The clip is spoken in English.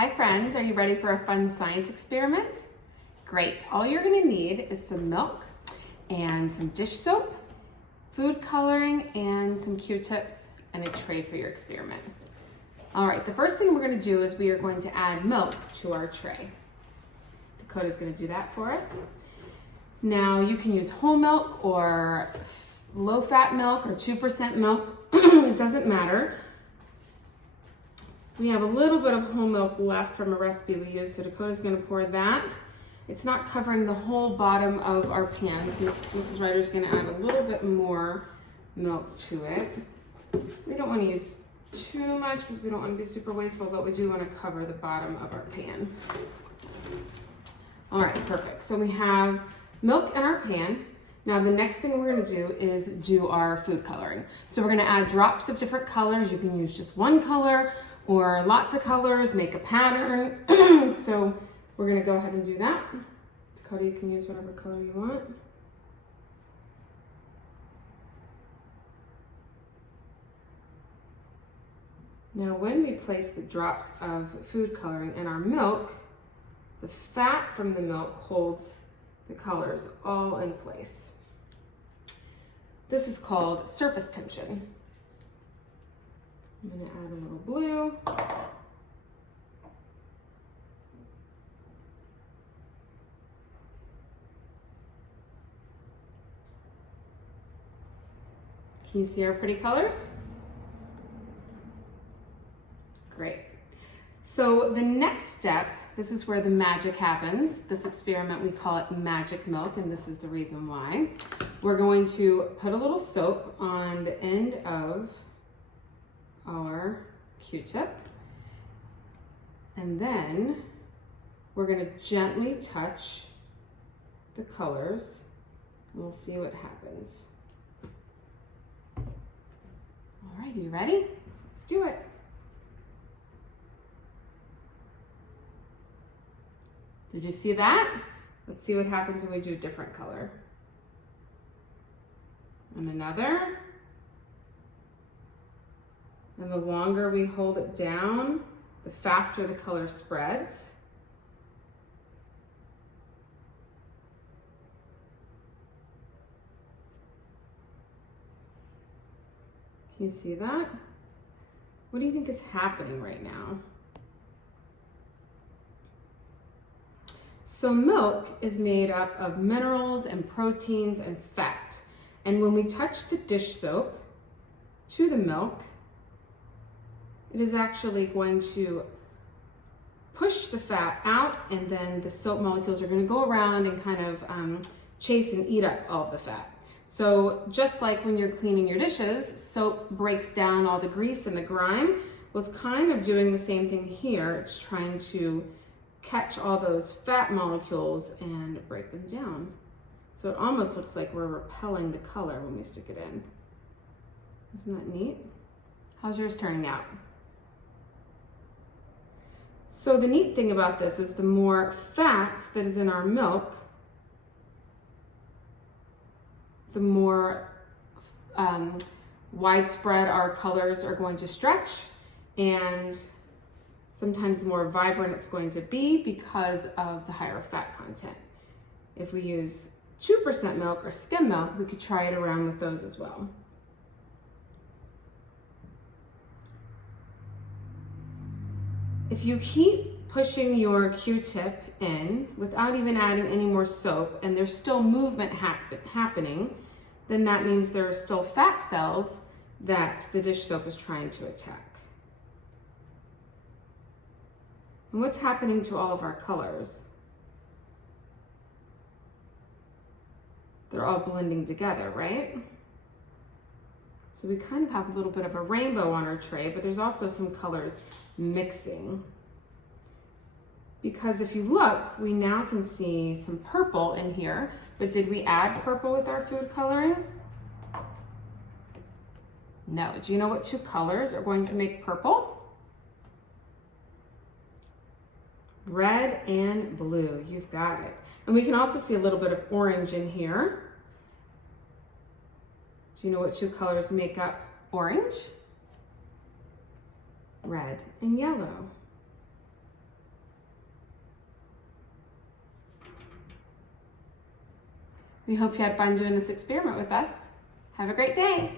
Hi friends, are you ready for a fun science experiment? Great, all you're gonna need is some milk and some dish soap, food coloring, and some Q-tips and a tray for your experiment. All right, the first thing we're gonna do is we are going to add milk to our tray. Dakota's gonna do that for us. Now you can use whole milk or low-fat milk or 2% milk, it doesn't matter. We have a little bit of whole milk left from a recipe we used, so Dakota's gonna pour that. It's not covering the whole bottom of our pan, so Mrs. Ryder's gonna add a little bit more milk to it. We don't wanna use too much because we don't wanna be super wasteful, but we do wanna cover the bottom of our pan. All right, perfect. So we have milk in our pan. Now the next thing we're gonna do is do our food coloring. So we're gonna add drops of different colors. You can use just one color or lots of colors, make a pattern. So we're gonna go ahead and do that. Dakota, you can use whatever color you want. Now when we place the drops of food coloring in our milk, the fat from the milk holds the colors all in place. This is called surface tension. I'm going to add a little blue. Can you see our pretty colors? Great. So the next step, this is where the magic happens. This experiment, we call it magic milk, and this is the reason why. We're going to put a little soap on the end of our Q-tip, and then we're going to gently touch the colors, and we'll see what happens. All right, are you ready? Let's do it. Did you see that? Let's see what happens when we do a different color. And another. And the longer we hold it down, the faster the color spreads. Can you see that? What do you think is happening right now? So milk is made up of minerals and proteins and fat. And when we touch the dish soap to the milk, it is actually going to push the fat out, and then the soap molecules are going to go around and kind of chase and eat up all the fat. So just like when you're cleaning your dishes, soap breaks down all the grease and the grime. Well, it's kind of doing the same thing here. It's trying to catch all those fat molecules and break them down. So it almost looks like we're repelling the color when we stick it in. Isn't that neat? How's yours turning out? So the neat thing about this is the more fat that is in our milk, the more widespread our colors are going to stretch, and sometimes the more vibrant it's going to be because of the higher fat content. If we use 2% milk or skim milk, we could try it around with those as well. If you keep pushing your Q-tip in without even adding any more soap, and there's still movement happening, then that means there are still fat cells that the dish soap is trying to attack. And what's happening to all of our colors? They're all blending together, right? So we kind of have a little bit of a rainbow on our tray, but there's also some colors mixing. Because if you look, we now can see some purple in here, but did we add purple with our food coloring? No. Do you know what two colors are going to make purple? Red and blue, you've got it. And we can also see a little bit of orange in here. Do you know what two colors make up orange? Red and yellow. We hope you had fun doing this experiment with us. Have a great day.